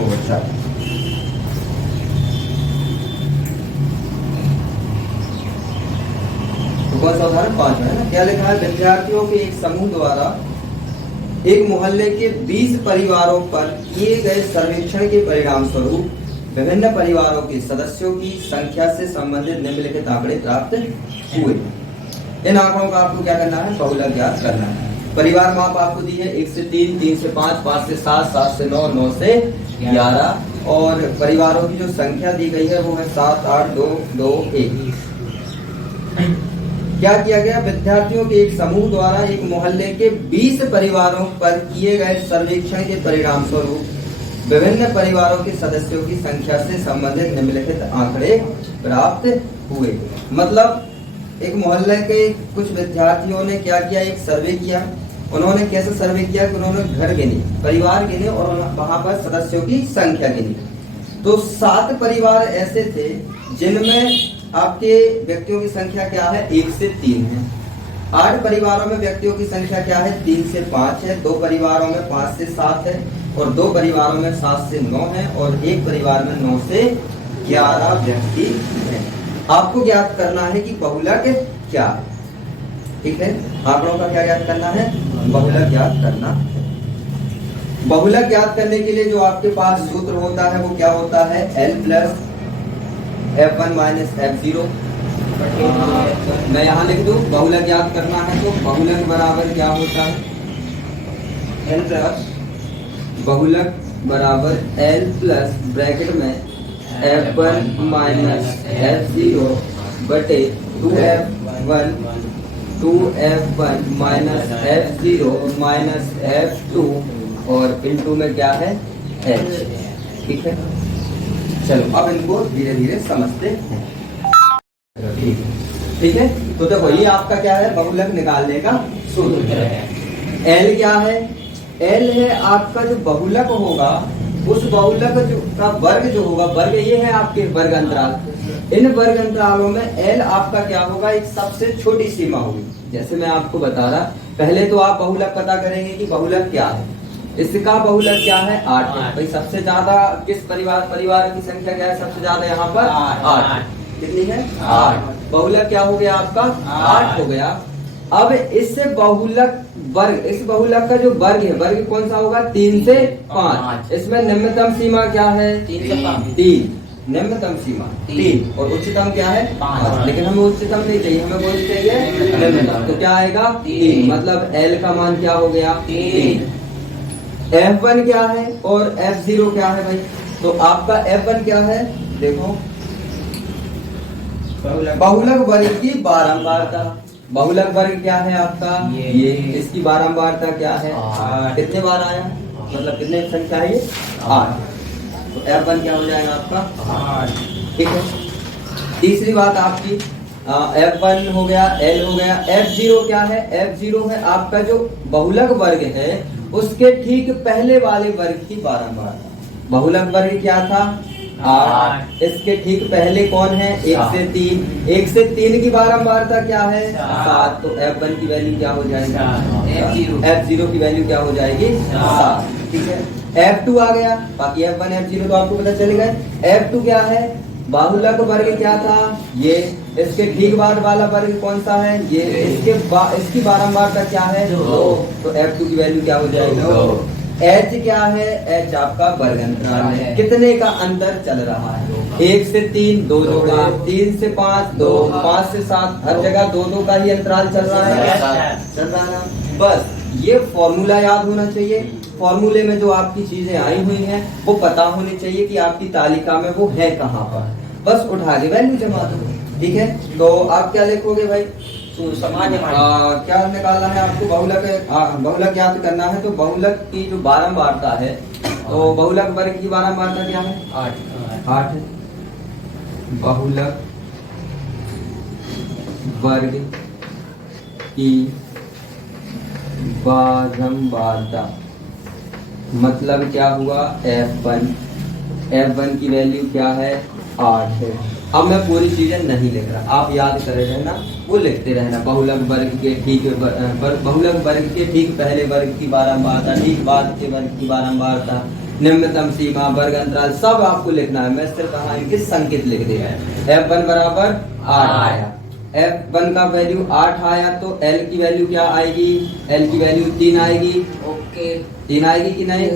होगा। तो कौन सा उदाहरण 5 है ना, क्या लिखा है? विद्यार्थियों के एक समूह द्वारा एक मोहल्ले के 20 परिवारों पर किए गए सर्वेक्षण के परिणाम स्वरूप विभिन्न परिवारों के सदस्यों की संख्या से संबंधित निम्नलिखित आंकड़े प्राप्त हुए। इन आंकड़ों का आपको क्या करना है? बहुलक ज्ञात करना है। परिवार माप आपको दी है 1 से 3, 3 से 5, 5 से 7, 7 से 9, 9 से 11 और परिवारों की जो संख्या दी गई है वो है 7, 8, 2, 2, 1। क्या किया गया? विद्यार्थियों के एक समूह द्वारा एक मोहल्ले के 20 परिवारों पर किए गए सर्वेक्षण के परिणाम स्वरूप विभिन्न परिवारों के सदस्यों की संख्या से संबंधित निम्नलिखित आंकड़े प्राप्त हुए। मतलब एक मोहल्ले के कुछ विद्यार्थियों ने क्या किया? एक सर्वे किया। उन्होंने कैसे सर्वे किया कि उन्होंने घर गिने, परिवार गिने और वहां पर सदस्यों की संख्या गिनी। तो 7 परिवार ऐसे थे जिनमें आपके व्यक्तियों की संख्या क्या है? 1 से 3 है। 8 परिवारों में व्यक्तियों की संख्या क्या है? 3 से 5 है। 2 परिवारों में 5 से 7 है और 2 परिवारों में 7 से 9 है और 1 परिवार में 9 से 11 व्यक्ति है। आपको ज्ञात करना है कि बहुलक क्या है। ठीक है, आंकड़ों का क्या ज्ञात करना है? बहुलक ज्ञात करना है। बहुलक ज्ञात करने के लिए जो आपके पास सूत्र होता है वो क्या होता है? L plus F1 minus F0। मैं यहाँ लिख दूं बहुलक ज्ञात करना है तो बहुलक बराबर क्या होता है? L प्लस बहुलक बराबर L प्लस ब्रैकेट में F1 माइनस F0 बटे 2F1 minus F0 minus F2 और इनटू में क्या है? H। ठीक है, चलो अब इनको धीरे धीरे समझते हैं। ठीक है, तो देखो ये आपका क्या है? बहुलक निकालने का सूत्र है। L क्या है? L है आपका जो बहुलक होगा उस बहुलक का वर्ग जो होगा, वर्ग ये है आपके वर्ग अंतराल। इन वर्ग अंतरालों में L आपका क्या होगा? एक सबसे छोटी सीमा होगी। जैसे मैं आपको बता रहा, पहले तो आप बहुलक पता करेंगे कि बहुलक क्या है। इसका बहुलक क्या है? 8 है। भाई सबसे ज्यादा किस परिवार की संख्या क्या है? सबसे ज्यादा यहाँ पर 8। कितनी है? 8। बहुलक क्या हो गया आपका? 8 हो गया। अब इससे बहुलक वर्ग, इस बहुलक का जो वर्ग है, वर्ग कौन सा होगा? 3 से 5। इसमें निम्नतम सीमा क्या है? 3। निम्नतम सीमा 3 और उच्चतम क्या है? 5। लेकिन हमें उच्चतम नहीं चाहिए, हमें कौन चाहिए? निम्नतम। तो क्या आएगा? 3। मतलब L का मान क्या हो गया? 3। F1 क्या है और F0 क्या है भाई? तो आपका F1 क्या है? देखो बहुलक वर्ग की बारंबारता। बहुलक वर्ग क्या है आपका? ये इसकी बारंबारता क्या है? 8। कितने बार आया? मतलब कितने संख्या है ये? 8। तो F1 क्या हो जाएगा आपका? 8। ठीक है, तीसरी बात आपकी F1 हो गया, L हो गया। F0 क्या है? F0 है आपका जो बहुलक वर्ग है उसके ठीक पहले वाले वर्ग की बारंबारता। बहुलक वर्ग क्या था? 8। इसके ठीक पहले कौन है? 1 से 3। 1 से 3 की बारंबारता क्या है? 7। तो F1 की वैल्यू क्या हो जाएगी? F0 की वैल्यू क्या हो जाएगी? 7। ठीक है, F2 आ गया। बाकी F1 F0 तो आपको पता चल गया। F2 क्या है? बाहुलक वर्ग क्या था? ये। इसके ठीक बाद वाला वर्ग कौन सा है? ये। इसकी बारंबारता क्या है? 2। तो F2 की वैल्यू क्या हो जाएगी? 2। H क्या है? H आपका वर्ग अंतराल है। कितने का अंतर चल रहा है? 1 से 3 2 जोड़ा, 3 से 5 2, 5 से 7, हर जगह 2 का ही अंतराल चल रहा है। चल रहा है ना? बस ये फॉर्मूला याद होना चाहिए। फॉर्मूले में जो आपकी चीजें आई हुई हैं वो पता होनी चाहिए कि आपकी तालिका में वो है कहाँ पर। बस उठा के वैल्यू जमा दो। ठीक है, तो आप क्या लिखोगे भाई? क्या निकालना है आपको? बहुलक ज्ञात करना है। तो बहुलक की जो बारंबारता है, तो बहुलक वर्ग की बारंबारता क्या है? 8 है। बहुलक वर्ग की बारंबारता मतलब क्या हुआ? F1 की वैल्यू क्या है? 8 है। अब मैं पूरी चीजें नहीं लिख रहा, आप याद करे रहना, वो लिखते रहना। बहुलक वर्ग के ठीक पहले वर्ग की बारंबारता, ठीक बाद के वर्ग की बारंबारता, निम्नतम सीमा, वर्ग अंतराल सब आपको लिखना है। मैं सिर्फ यहाँ इनके संकेत लिख दिया है। F1 बराबर 8 आया, F1 का वैल्यू 8 आया तो L की वैल्यू क्या आएगी? L की वैल्यू 3 आएगी। ओके, 3 आएगी कि नहीं?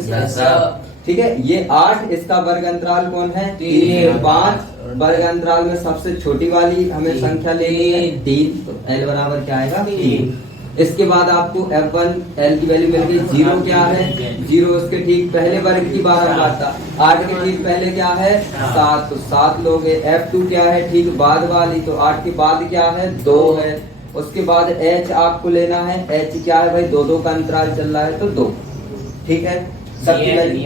ठीक है, ये 8, इसका वर्ग अंतराल कौन है? 3, 5। वर्ग अंतराल में सबसे छोटी वाली हमें संख्या लेनी है 3, तो L बराबर क्या आएगा? 3। इसके बाद आपको F1 L की वैल्यू मिल गई। 0 क्या है? 0 उसके ठीक पहले वर्ग की बारंबारता। 8 के ठीक पहले क्या है? 7, तो 7 लोगे। F2 क्या है? ठीक बाद वाली, तो 8 के बाद क्या है? 2 है। उसके बाद H आपको लेना है। H क्या है भाई? 2 का अंतराल चल रहा है तो 2। ठीक है, सबकी वैल्यू।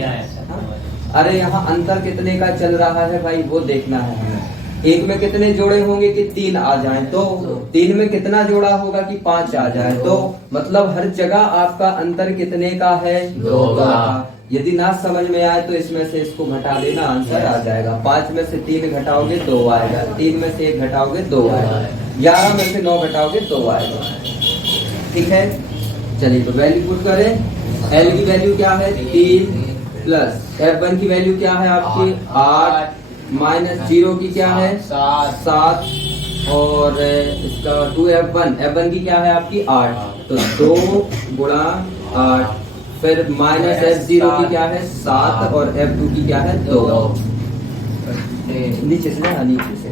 अरे यहाँ अंतर कितने का चल रहा है भाई, वो देखना है हमें। एक में कितने जोड़े होंगे कि 3 आ जाएं, तो 3 में कितना जोड़ा होगा कि 5 आ जाए, तो मतलब हर जगह आपका अंतर कितने का है? 2 का। यदि ना समझ में आए तो इसमें से इसको घटा देना, आंसर आ जाएगा। 5 में से 3 घटाओगे 2 आएगा, 3 में से 1 घटाओगे 2 आएगा, 11 में से 9 घटाओगे 2 आएगा। ठीक है, चलिए तो वैल्यू पुट करें। L की वैल्यू क्या है? 3 प्लस F1 की वैल्यू क्या है आपकी? 8 माइनस 0 की क्या है? 7 और इसका 2F1 की क्या है आपकी? 8, तो 2 गुणा 8, फिर माइनस F0 की क्या है? 7 और F2 की क्या है? 2। नीचे से ना, नीचे से।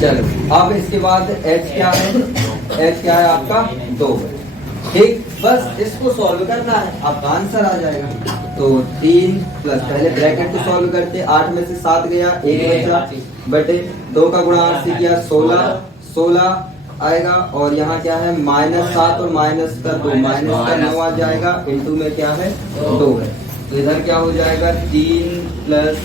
चलो अब इसके बाद H क्या है? H क्या है आपका? 2। ठीक, बस इसको सॉल्व करना है, आपका आंसर आ जाएगा। तो 3 प्लस, पहले ब्रैकेट को सॉल्व करते। 8 में से 7 गया, 1 बचा, बटे 2 का गुणा 8 से किया 16 आएगा। और यहाँ क्या है? -7 और माइनस का 2, माइनस का 9 आ जाएगा। इंटू में क्या है? 2 है, तो इधर क्या हो जाएगा? 3 प्लस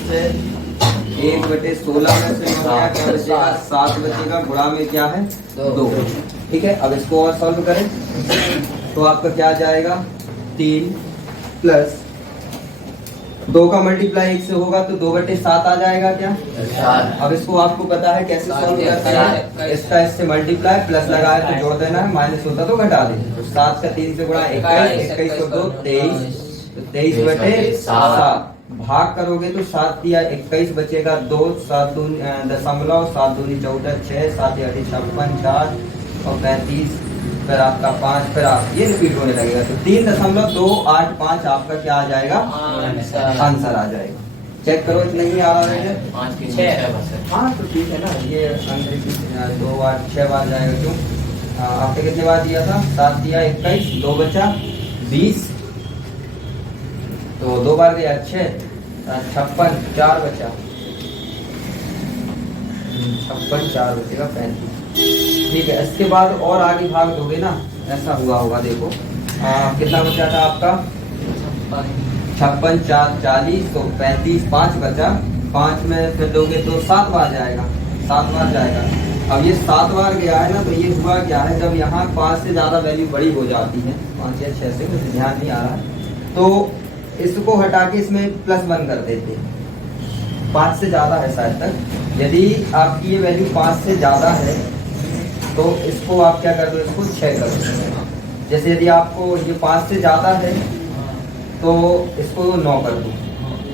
1 बटे 16 में से 9 क्या बचेगा? 7 बचेगा, गुणा में क्या है? 2। ठीक है, अब इसको और सॉल्व करें तो आपका क्या जाएगा? 3 प्लस 2 का मल्टीप्लाई 1 से होगा तो 2 बटे 7 आ जाएगा क्या? अब इसको आपको पता है कैसे सॉल्व करते हैं। इसका इससे मल्टीप्लाई, प्लस लगाए तो जोड़ देना है, माइनस होता तो घटा देना। तो 7 का 3 से गुणा 21, 21 और 2 23, तो 23 बटे 7 भाग करोगे तो 7 दिया 21 बचेगा 2, 7 दूनी 14, 6, 7 8 56, 4 और 35, फिर आपका 5, फिर आप ये रिपीट होने लगेगा, तो 3.285 आपका क्या आ जाएगा? आंसर आ जाएगा। चेक करो, इतना ही आ रहा है 5 की 6। हाँ तो ठीक है ना, ये 2 बार 6 बार जाएगा। क्यों? आपने कितने बार दिया था? 7 दिया 21, 2 बचा 20, तो 2 बार गया 6, 56, 4 बचा 56, 4 बचेगा 35। ठीक है, इसके बाद और आगे भाग दोगे ना, ऐसा हुआ होगा। देखो कितना बचा था आपका? 56, 4 40, तो 35, 5 बचा। 5 में फिर दोगे तो 7 बार जाएगा, 7 बार जाएगा। अब ये 7 बार गया है ना, तो ये हुआ क्या है? जब यहाँ 5 से ज्यादा वैल्यू बड़ी हो जाती है, 5 या 6 से, मुझे ध्यान नहीं आ रहा, तो इसको हटा के इसमें +1 कर देते हैं। 5 से ज्यादा है शायद तक, यदि आपकी ये वैल्यू 5 से ज्यादा है तो इसको आप क्या कर दो? इसको 6 कर दो। जैसे यदि आपको ये 5 से ज्यादा है तो इसको 9 कर दो,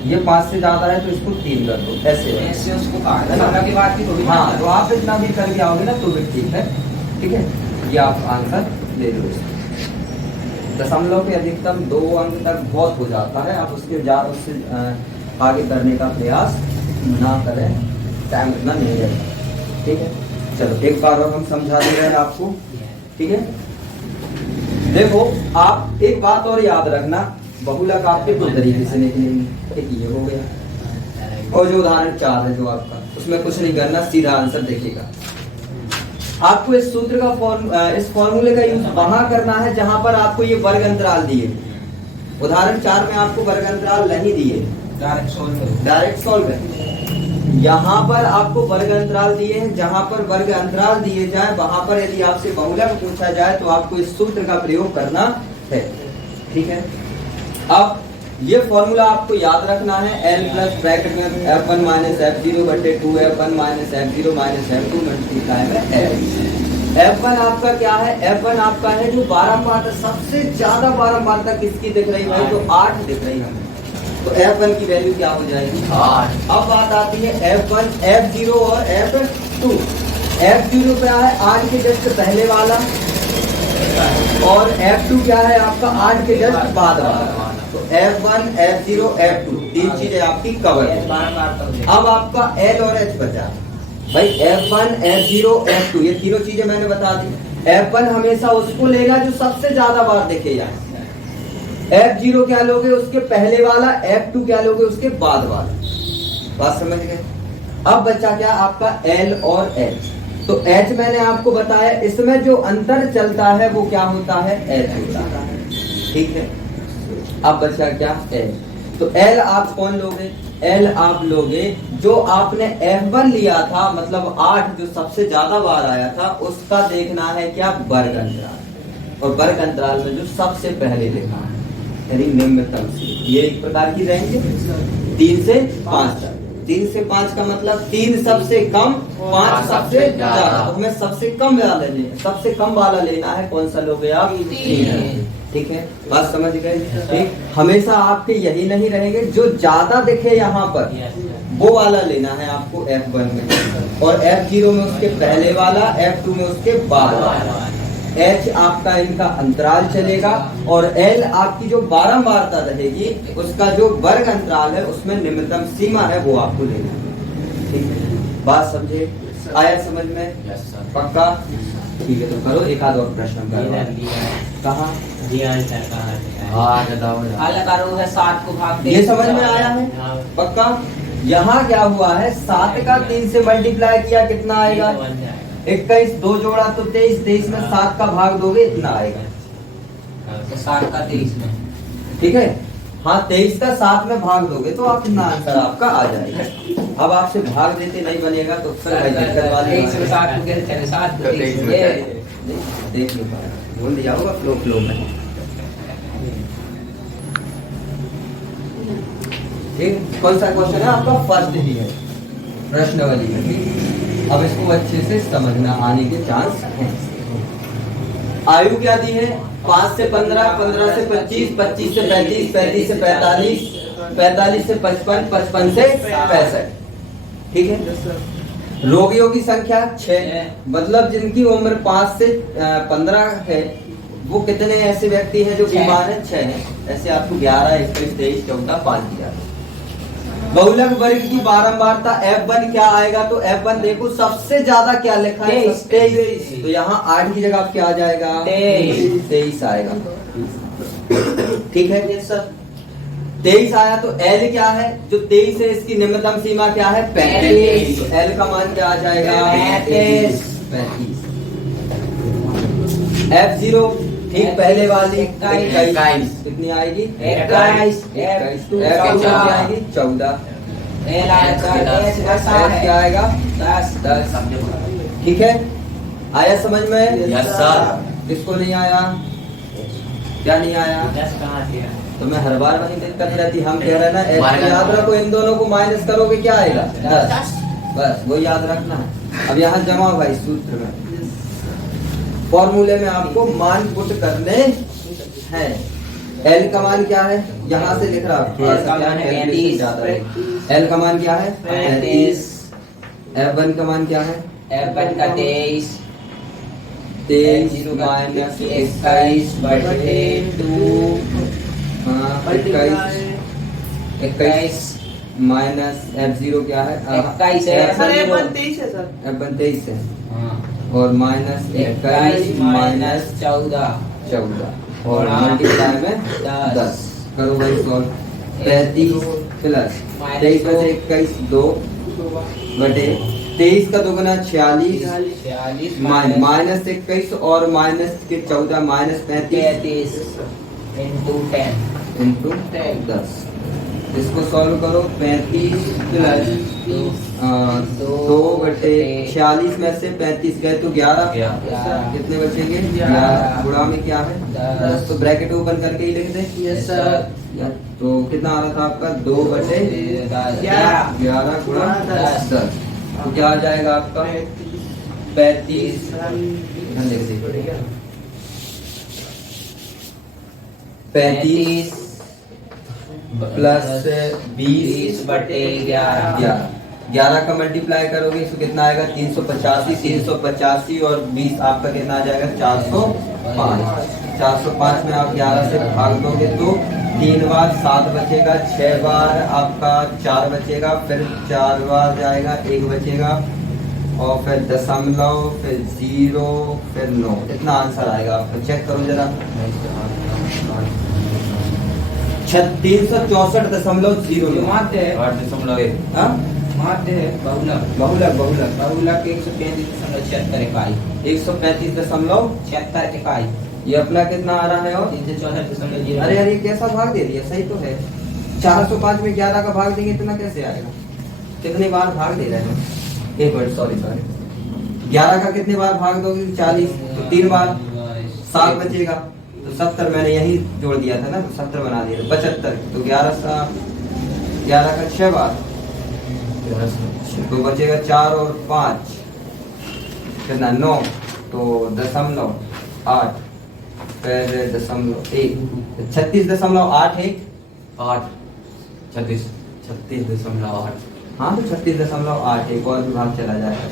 ये 5 से ज्यादा है तो इसको 3 कर दो, ऐसे उसको काट के बाद की। हाँ, तो आप इतना भी करके आओगे ना तो भी ठीक है। ठीक है, ये आप आंसर ले लो। दशमलव के अधिकतम 2 अंक तक बहुत हो जाता है, आप उसके उससे आगे करने का प्रयास ना करें, टाइम इतना नहीं रहता। ठीक है, चलो एक बार और हम समझा दे रहे हैं आपको। ठीक है, देखो आप एक बात और याद रखना, बहुलक आपके 2 तरीके से निकलेंगे। एक ये हो गया, और जो उदाहरण 4 है जो आपका, उसमें कुछ नहीं करना, सीधा आंसर देखिएगा। आपको इस सूत्र का इस फॉर्मूले का यूज वहां करना है जहां पर आपको ये वर्ग अंतराल दिए। उदाहरण 4 में आपको वर्ग अंतराल नहीं दिए, डायरेक्ट सॉल्व है। यहाँ पर आपको वर्ग अंतराल दिए हैं, जहां पर वर्ग अंतराल दिए जाए वहां पर यदि आपसे बहुलक पूछा जाए तो आपको इस सूत्र का प्रयोग करना है। ठीक है, अब ये फॉर्मूला आपको याद रखना है, L प्लस ब्रैकेट में F1 माइनस F0 बटे 2F1 minus F0 minus F2 multiply में L। F1 आपका क्या है? F1 आपका है जो बारंबारता सबसे ज्यादा बारंबारता किसकी दिख रही है? तो 8 दिख रही है। तो F1 की वैल्यू क्या हो जाएगी? 8। अब बात आती है F1, F0 और F2। F0 क्या है? 8 के जस्ट पहले वाला, और F2 क्या है आपका? 8 के जस्ट बाद वाला। तो F1, F0, F2 तीन चीजें आपकी कवर है। अब आपका L और H बचा भाई। F1, F0, F2 ये तीनों चीजें मैंने बता दी। F1 हमेशा उसको लेना जो सबसे ज्यादा बार देखे जाए। F0 क्या लोगे? उसके पहले वाला। F2 क्या लोगे? उसके बाद वाला। बात समझ गए? अब बचा क्या आपका? L और H। तो H मैंने आपको बताया, इसमें जो अंतर चलता है वो क्या होता है? H होता है। ठीक है। अब बचा क्या? L। तो L आप कौन लोगे? L आप लोगे जो आपने F1 लिया था, मतलब 8 जो सबसे ज्यादा बार आया था, उसका देखना है क्या? वर्ग अंतराल। और वर्ग अंतराल में जो सबसे पहले लिखा है यानी निम्नतम से, ये एक प्रकार की रेंज है 3 से 5 तक। 3 से 5 का मतलब 3 सबसे कम, 5 सबसे ज्यादा। तो हमें सबसे कम वाला लेना है। सबसे कम वाला लेना है। कौन सा लोगे आप? 3। ठीक है, बात समझ गए? ठीक, हमेशा आपके यही नहीं रहेंगे, जो ज्यादा दिखे यहाँ पर वो वाला लेना है आपको F1 में, और F0 में उसके पहले वाला, F2 में उसके बाद वाला। H आपका इनका अंतराल चलेगा, और L आपकी जो बारंबारता रहेगी उसका जो वर्ग अंतराल है उसमें निम्नतम सीमा है वो आपको लेना है। ठीक है, बात समझे? आया समझ में? पक्का? ठीक है, तो करो एक आध और प्रश्न करो। कहाँ? ये समझ में आया है? पक्का? यहाँ क्या हुआ है? 7 का 3 से मल्टीप्लाई किया कितना आएगा? 21। 2 जोड़ा तो 23। 23 में 7 का भाग दोगे इतना आएगा। तो 7 का 23 में, ठीक है। हाँ, 23 का 7 में भाग दोगे तो आप इतना आंसर आपका आ जाएगा। अब आपसे भाग देते नहीं बनेगा तो फिर भाई दिक्कत वाली देख नहीं पा रहा, भूल जाओगा फ्लो में। ठीक, कौन सा क्वेश्चन है आपका? फर्स्ट ही है, प्रश्नावली में। अब इसको अच्छे से समझना आने के चांस हैं। आयु क्या दी है? 5 से 15, 15 से 25, 25 से 35, 35 से 45, 45 से 55, 55 से 65। ठीक है। रोगियों की संख्या 6, मतलब जिनकी उम्र 5 से 15 है वो कितने ऐसे व्यक्ति हैं जो बीमार है? 6 हैं। ऐसे आपको 11, 21, 23, 14, 5 दिया। बहुलक वर्ग की बारंबारता F1 क्या आएगा? तो F1 देखो सबसे ज्यादा क्या लिखा है? 23। तो यहाँ 8 की जगह क्या आ जाएगा? 23 आएगा। ठीक है सर, 23 आया। तो L क्या है? जो 23 है इसकी निम्नतम सीमा क्या है? 35। तो L का मान क्या आ जाएगा? 35। F0 ठीक पहले वाली 21 कितनी आएगी? 21। F2 आएगी 14। क्या आएगा? 10। ठीक है, आया समझ में? Yes sir. किसको नहीं आया? क्या नहीं आया? तो मैं हर बार वही दिक्कत रहती। हम कह रहे ना ऐसे याद रखो, इन दोनों को माइनस करोगे क्या आएगा? 10। बस वो याद रखना है। अब यहाँ जमा भाई सूत्र में, फॉर्मूले में आपको मान पुट करने हैं। L का मान क्या है? यहाँ से लिख रहा हूँ। L का मान क्या है? 35। F1 का मान क्या है? F1 का 23 माइनस 21 बटे 2, 21 माइनस F0 क्या है? 21 है। F1 23 है, और माइनस 21 माइनस 14 और मल्टीप्लाई में 10। करो भाई सॉल्व। 35 प्लस 23 में से 21 2 बटे 23 का दोगुना 46 माइनस 21 और माइनस के 14 माइनस 35 इंटू 10। इसको सॉल्व करो। 35 प्लस 2 बटे 46 में से 35 गए तो 11। कितने बचेंगे? 11। गुणा में क्या है? 10। तो ब्रैकेट ओपन करके ही लिख दें। Yes sir. तो कितना आ रहा था आपका? 2 बटे 11 गुणा 10। तो क्या आ जाएगा आपका? 35 सॉल्यूशन लिख दीजिए। 35 प्लस 20 बटे 11। 11 का मल्टीप्लाई करोगे तो कितना आएगा 385। 385 और 20 आपका कितना आ जाएगा 405। 405 में आप 11 से भाग दोगे तो 3 बार 7 बचेगा, 6 बार आपका 4 बचेगा, फिर 4 बार जाएगा 1 बचेगा, और फिर दशमलव, फिर 0, फिर 9। कितना आंसर आएगा आपका चेक करो जरा। 364.0 माध्य है। 8.1। हाँ माध्य है बहुलक। बहुलक बहुलक 135.76 इकाई। 135.76 इकाई। ये अपना कितना आ रहा है और 364.0। अरे यार ये कैसा भाग दे दिया, सही तो है। 405 में 11 का भाग देंगे इतना कैसे आएगा? कितने बार भाग दे रहे हैं? एक मिनट, सॉरी 11 का कितने बार भाग दोगे? 40, तो 3 बार 7 बचेगा, तो 70 मैंने यही जोड़ दिया था ना, तो 70 बना दिया, 75। तो 11 का 6 बार, तो बचेगा 4 और 5 कितना 9, तो 0.8, फिर 0.1, 36.81। 36.8। हाँ तो 36.8 एक और विभाग चला जाएगा।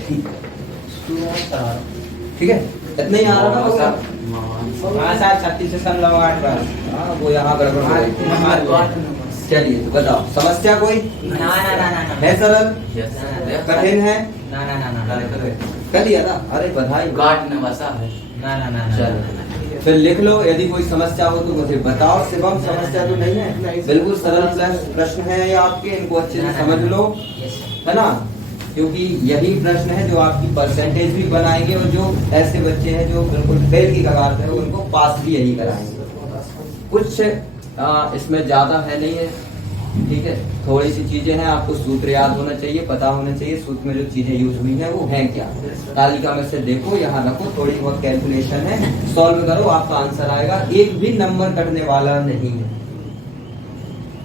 ठीक है, इतना ही आ रहा था। हाँ सर 36.8 बार। हाँ वो यहाँ गड़बड़ हो गई। चलिए तो बताओ समस्या कोई ना है? सरल कठिन है? ना कर लिया था? अरे बधाई। ना चलो फिर लिख लो, यदि कोई समस्या हो तो मुझे बताओ। शिवम समस्या तो नहीं है, बिल्कुल सरल प्रश्न है ये आपके, इनको अच्छे से समझ लो, है ना, क्योंकि यही प्रश्न है जो आपकी परसेंटेज भी बनाएंगे, और जो ऐसे बच्चे हैं जो बिल्कुल फेल की कगार पे हैं उनको पास भी यही कराएंगे। कुछ इसमें ज्यादा है नहीं है, ठीक है, थोड़ी सी चीजें हैं, आपको सूत्र याद होना चाहिए, पता होना चाहिए सूत्र में जो चीजें यूज हुई हैं वो हैं क्या। तालिका में से देखो, यहाँ रखो, थोड़ी बहुत कैलकुलेशन है, सॉल्व करो, आपका आंसर आएगा। एक भी नंबर कटने वाला नहीं है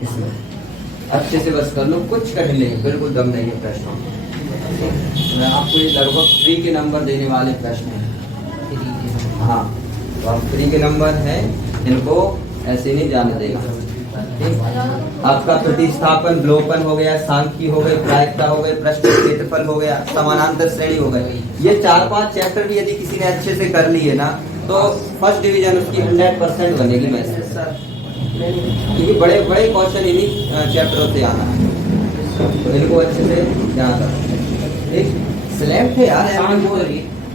इसमें, अच्छे से बस कर लो, कुछ कठिन नहीं, बिल्कुल दम नहीं है प्रश्न। मैं आपको ये लगभग फ्री के नंबर देने वाले प्रश्न हैं। हाँ तो आप फ्री के नंबर हैं, इनको ऐसे नहीं जाने देगा। आपका प्रतिस्थापन, विलोपन हो गया, सांख्यिकी हो गई, प्रायिकता हो गई, प्रश्न क्षेत्रफल हो गया, समानांतर श्रेणी हो गई। ये 4-5 चैप्टर भी यदि किसी ने अच्छे से कर लिए ना तो फर्स्ट डिवीजन उसकी 100% बनेगी। मैं क्योंकि बड़े बड़े क्वेश्चन इन्हीं चैप्टरों से आना है, तो इनको अच्छे से ध्यान रखो। एक सिलेक्ट है यार,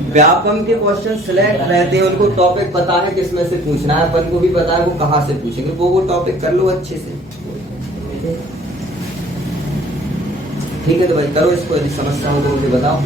व्यापम के क्वेश्चन सिलेक्ट रहते हैं, उनको टॉपिक पता है किसमें से पूछना है, अपन को भी पता है वो कहाँ से पूछेंगे, वो टॉपिक कर लो अच्छे से। ठीक है तो भाई करो इसको, यदि समस्या हो तो मुझे बताओ।